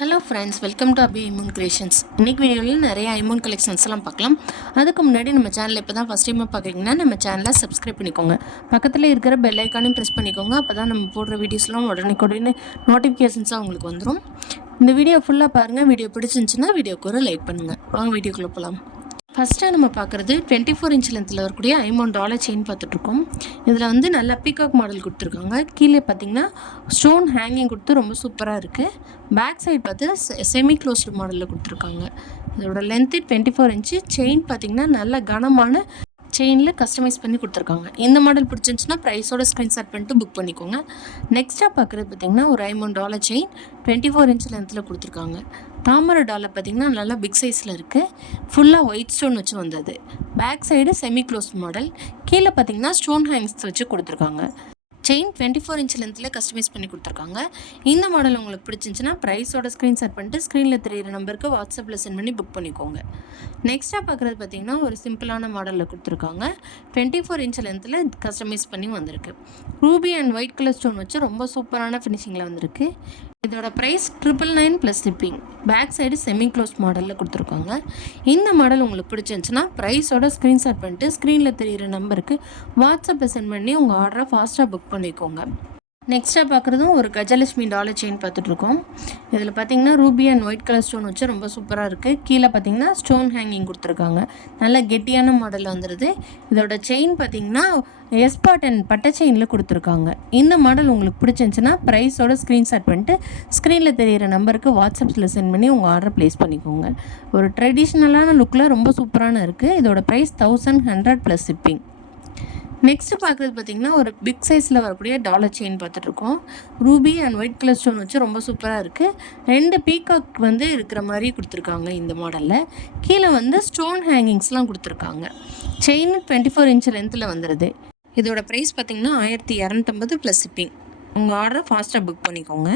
Hello friends, welcome to Abi Aimon Creations. இன்றைக்கி வீடியோவில் நிறைய ஐமோன் கலெக்ஷன்ஸ்லாம் பார்க்கலாம். அதுக்கு முன்னாடி நம்ம சேனலில் இப்போ தான் ஃபஸ்ட் டைமாக பார்க்குறீங்கன்னா நம்ம சேனலை சப்ஸ்கிரைப் பண்ணிக்கோங்க. பக்கத்தில் இருக்கிற பெல் ஐக்கானையும் ப்ரெஸ் பண்ணிக்கோங்க. அப்போ தான் நம்ம போடுற வீடியோஸ்லாம் உடனே நோட்டிஃபிகேஷன்ஸாக உங்களுக்கு வந்துடும். இந்த வீடியோ ஃபுல்லாக பாருங்கள். வீடியோ பிடிச்சிருந்துச்சுன்னா வீடியோக்கு ஒரு லைக் பண்ணுங்கள். வாங்க வீடியோக்குள்ளே போகலாம். ஃபஸ்ட்டாக நம்ம பார்க்குறது 24 இன்ச் லென்த்தில் வரக்கூடிய $5 செயின் பார்த்துட்ருக்கோம். இதில் வந்து நல்ல பீகாக் மாடல் கொடுத்துருக்காங்க. கீழே பார்த்தீங்கன்னா ஸ்டோன் ஹேங்கிங் கொடுத்து ரொம்ப சூப்பராக இருக்குது. பேக் சைடு பார்த்து செமி க்ளோஸ்டு மாடலில் கொடுத்துருக்காங்க. இதோட லென்த்து 24 இன்ச்சு. செயின் பார்த்திங்கன்னா நல்ல கனமான செயினில் கஸ்டமைஸ் பண்ணி கொடுத்துருக்காங்க. இந்த மாடல் பிடிச்சிருந்துச்சுன்னா ப்ரைஸோட ஸ்க்ரீன்ஷாட் பண்ணிட்டு புக் பண்ணிக்கோங்க. நெக்ஸ்ட்டாக பார்க்குறது பார்த்திங்கன்னா ஒரு $5 செயின் 24 இன்ச் லென்த்தில் கொடுத்துருக்காங்க. தாமரை டாலர் பார்த்திங்கன்னா நல்லா பிக் சைஸில் இருக்குது. ஃபுல்லாக ஒயிட் ஸ்டோன் வச்சு வந்தது. Back side semi close model. கீழே பார்த்திங்கன்னா ஸ்டோன் ஹேங்ஸ் வச்சு கொடுத்துருக்காங்க. செயின் 24 இன்ச் லென்த்தில் கஸ்டமைஸ் பண்ணி கொடுத்துருக்காங்க. இந்த மாடல் உங்களுக்கு பிடிச்சிருந்துச்சுன்னா ப்ரைஸோட ஸ்க்ரீன்ஷாட் பண்ணிட்டு ஸ்க்ரீனில் தெரியிற நம்பருக்கு வாட்ஸ்அப்பில் சென்ட் பண்ணி புக் பண்ணிக்கோங்க. நெக்ஸ்ட்டாக பார்க்குறது பார்த்திங்கன்னா ஒரு சிம்பிளான மாடலில் கொடுத்துருக்காங்க. 24 இன்ச் லென்த்தில் கஸ்டமைஸ் பண்ணி வந்திருக்கு. Ruby and white colour stone வச்சு ரொம்ப சூப்பரான ஃபினிஷிங்கில் வந்திருக்கு. இதோட price 999 plus shipping. Back side semi close மாடலில் கொடுத்துருக்காங்க. இந்த மாடல் உங்களுக்கு பிடிச்சிருந்துச்சுன்னா ப்ரைஸோட ஸ்க்ரீன்ஷாட் பண்ணிட்டு ஸ்க்ரீனில் தெரிகிற நம்பருக்கு வாட்ஸ்அப்பில் சென்ட் பண்ணி உங்கள் ஆர்டரை ஃபாஸ்ட்டாக புக் பண்ணிக்கோங்க. நெக்ஸ்ட்டாக பார்க்குறதும் ஒரு கஜலட்சுமி டாலர் செயின் பார்த்துட்ருக்கோம். இதில் பார்த்திங்கன்னா Ruby and white colour stone வச்சு ரொம்ப சூப்பராக இருக்குது. கீழே பார்த்திங்கன்னா ஸ்டோன் ஹேங்கிங் கொடுத்துருக்காங்க. நல்ல கெட்டியான மாடலில் வந்துடுது. இதோட செயின் பார்த்திங்கன்னா எஸ்பாட் அண்ட் பட்டை செயினில் கொடுத்துருக்காங்க. இந்த மாடல் உங்களுக்கு பிடிச்சிருந்துச்சுன்னா ப்ரைஸோட ஸ்க்ரீன்ஷாட் பண்ணிட்டு ஸ்க்ரீனில் தெரிகிற நம்பருக்கு வாட்ஸ்அப்பில் சென்ட் பண்ணி உங்கள் ஆர்டர் ப்ளேஸ் பண்ணிக்கோங்க. ஒரு ட்ரெடிஷ்னலான லுக்கில் ரொம்ப சூப்பரான இருக்குது. இதோட ப்ரைஸ் 1100 ப்ளஸ் ஷிப்பிங். நெக்ஸ்ட்டு பார்க்குறது பார்த்திங்கன்னா ஒரு பிக் சைஸில் வரக்கூடிய டாலர் செயின் பார்த்துட்ருக்கோம். Ruby and white colour stone வச்சு ரொம்ப சூப்பராக இருக்குது. 2 பீகாக் வந்து இருக்கிற மாதிரி கொடுத்துருக்காங்க. இந்த மாடலில் கீழே வந்து ஸ்டோன் ஹேங்கிங்ஸ்லாம் கொடுத்துருக்காங்க. செயின் 24 இன்ச் லென்த்தில் வந்துடுது. இதோட ப்ரைஸ் பார்த்திங்கன்னா 1250 ப்ளஸ் ஷிப்பிங். உங்கள் ஆர்டரை ஃபாஸ்ட்டாக புக் பண்ணிக்கோங்க.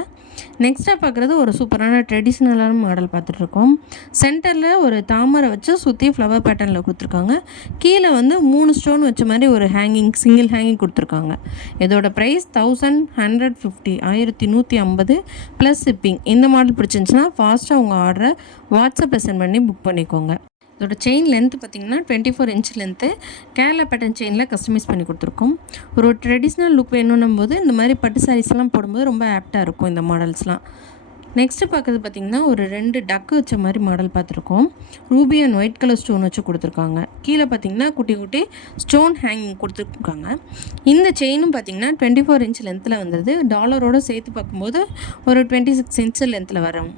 நெக்ஸ்ட்டாக பார்க்குறது ஒரு சூப்பரான ட்ரெடிஷ்னலான மாடல் பார்த்துட்ருக்கோம். சென்டரில் ஒரு தாமரை வச்சு சுற்றி ஃப்ளவர் பேட்டர்னில் கொடுத்துருக்காங்க. கீழே வந்து 3 ஸ்டோன் வச்ச மாதிரி ஒரு சிங்கிள் ஹேங்கிங் கொடுத்துருக்காங்க. இதோட ப்ரைஸ் 1150 1150 ப்ளஸ் ஷிப்பிங். இந்த மாடல் பிடிச்சிருந்துச்சுன்னா ஃபாஸ்ட்டாக உங்கள் ஆர்டரை வாட்ஸ்அப்பில் சென்ட் பண்ணி புக் பண்ணிக்கோங்க. இதோட செயின் லென்த்து பார்த்திங்கன்னா 24 இன்ச் லென்த்து. கேரளா பேட்டர்ன் செயினில் கஸ்டமைஸ் பண்ணி கொடுத்துருக்கோம். ஒரு ட்ரெடிஷ்னல் லுக் வேணும்னும் போது இந்த மாதிரி பட்டு சாரீஸ்லாம் போடும்போது ரொம்ப ஆப்டாக இருக்கும் இந்த மாடல்ஸ்லாம். நெக்ஸ்ட்டு பார்க்குறது பார்த்திங்கன்னா ஒரு 2 டக்கு வச்ச மாதிரி மாடல் பார்த்துருக்கோம். Ruby and white colour stone வச்சு கொடுத்துருக்காங்க. கீழே பார்த்திங்கன்னா குட்டி குட்டி ஸ்டோன் ஹேங்கிங் கொடுத்துருக்காங்க. இந்த செயினும் பார்த்திங்கன்னா 24 இன்ச் லென்த்தில் வந்துடுது. டாலரோடு சேர்த்து பார்க்கும்போது ஒரு 26 இன்ச் லென்த்தில் வரும்.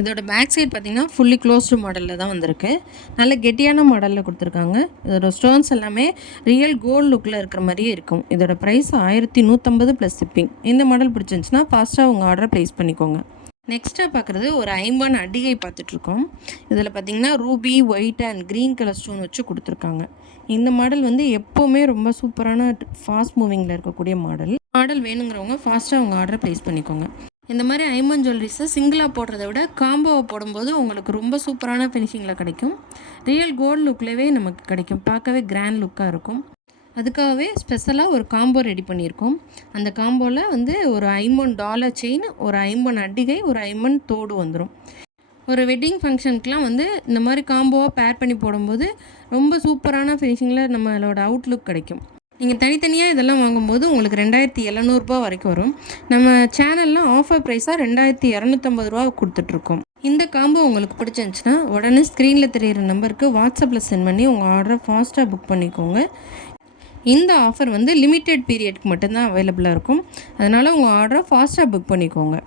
இதோட பேக் சைடு பார்த்திங்கன்னா ஃபுல்லி க்ளோஸ்டு மாடலில் தான் வந்திருக்கு. நல்ல கெட்டியான மாடலில் கொடுத்துருக்காங்க. இதோட ஸ்டோன்ஸ் எல்லாமே ரியல் கோல்டு லுக்கில் இருக்கிற மாதிரியே இருக்கும். இதோட ப்ரைஸ் 1150 ப்ளஸ் ஷிப்பிங். இந்த மாடல் பிடிச்சிருந்துச்சுன்னா ஃபாஸ்ட்டாக உங்கள் ஆர்டரை ப்ளேஸ் பண்ணிக்கோங்க. நெக்ஸ்ட்டாக பார்க்குறது ஒரு 50 அடிகை பார்த்துட்ருக்கோம். இதில் பார்த்திங்கன்னா Ruby, white and green colour stone வச்சு கொடுத்துருக்காங்க. இந்த மாடல் வந்து எப்போவுமே ரொம்ப சூப்பரான ஃபாஸ்ட் மூவிங்கில் இருக்கக்கூடிய மாடல் வேணுங்கிறவங்க ஃபாஸ்ட்டாக உங்கள் ஆர்டரை ப்ளேஸ் பண்ணிக்கோங்க. இந்த மாதிரி ஐமன் ஜுவல்லரிஸை சிங்கிளாக போடுறத விட காம்போவை போடும்போது உங்களுக்கு ரொம்ப சூப்பரான ஃபினிஷிங்கில் கிடைக்கும். ரியல் கோல்டு லுக்லேயே நமக்கு கிடைக்கும். பார்க்கவே கிராண்ட் லுக்காக இருக்கும். அதுக்காகவே ஸ்பெஷலாக ஒரு காம்போ ரெடி பண்ணியிருக்கோம். அந்த காம்போவில் வந்து ஒரு $50 செயின், ஒரு 50 அடிகை, ஒரு 50 தோடு வந்துடும். ஒரு வெட்டிங் ஃபங்க்ஷனுக்குலாம் வந்து இந்த மாதிரி காம்போவாக பேர் பண்ணி போடும்போது ரொம்ப சூப்பரான ஃபினிஷிங்கில் நம்மளோட அவுட்லுக் கிடைக்கும். நீங்கள் தனித்தனியாக இதெல்லாம் வாங்கும்போது உங்களுக்கு 2700 வரைக்கும் வரும். நம்ம சேனலில் ஆஃபர் ப்ரைஸாக 2250 கொடுத்துட்ருக்கோம். இந்த காம்போ உங்களுக்கு பிடிச்சிருந்துச்சுன்னா உடனே ஸ்க்ரீனில் தெரியிற நம்பருக்கு வாட்ஸ்அப்பில் சென்ட் பண்ணி உங்கள் ஆர்டரை ஃபாஸ்ட்டாக புக் பண்ணிக்கோங்க. இந்த ஆஃபர் வந்து லிமிட்டெட் பீரியடுக்கு மட்டும்தான் அவைலபிளாக இருக்கும். அதனால் உங்கள் ஆர்டரை ஃபாஸ்ட்டாக புக் பண்ணிக்கோங்க.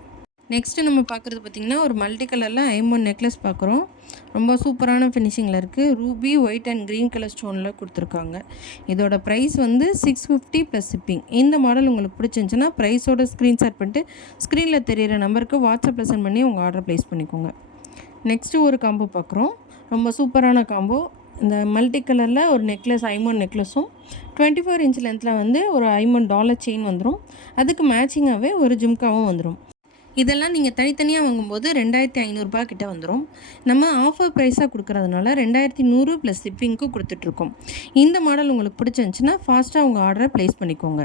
நெக்ஸ்ட்டு நம்ம பார்க்குறது பார்த்திங்கன்னா ஒரு மல்டி கலரில் ஐமோன் நெக்லஸ் பார்க்குறோம். ரொம்ப சூப்பரான ஃபினிஷிங்கில் இருக்குது. Ruby, white and green colour ஸ்டோனில் கொடுத்துருக்காங்க. இதோட ப்ரைஸ் வந்து 650 ப்ளஸ் ஷிப்பிங். இந்த மாடல் உங்களுக்கு பிடிச்சிருந்துச்சுன்னா ப்ரைஸோட ஸ்க்ரீன்ஷாட் பண்ணிட்டு ஸ்க்ரீனில் தெரியிற நம்பருக்கு வாட்ஸ்அப்பில் சென்ட் பண்ணி உங்கள் ஆர்டர் ப்ளேஸ் பண்ணிக்கோங்க. நெக்ஸ்ட்டு ஒரு காம்போ பார்க்குறோம். ரொம்ப சூப்பரான காம்போ. இந்த மல்டி கலரில் ஒரு நெக்லஸ், ஐமோன் நெக்லஸும் 24 இன்ச் லென்த்தில் வந்து ஒரு $50 செயின் வந்துடும். அதுக்கு மேட்சிங்காகவே ஒரு ஜும்காவும் வந்துடும். இதெல்லாம் நீங்கள் தனித்தனியாக வாங்கும்போது 2500 கிட்ட வந்துடும். நம்ம ஆஃபர் ப்ரைஸாக கொடுக்குறதுனால 2100 ப்ளஸ் ஷிப்பிங்க்கு கொடுத்துட்ருக்கோம். இந்த மாடல் உங்களுக்கு பிடிச்சிருந்துச்சுன்னா ஃபாஸ்ட்டாக உங்கள் ஆர்டரை ப்ளேஸ் பண்ணிக்கோங்க.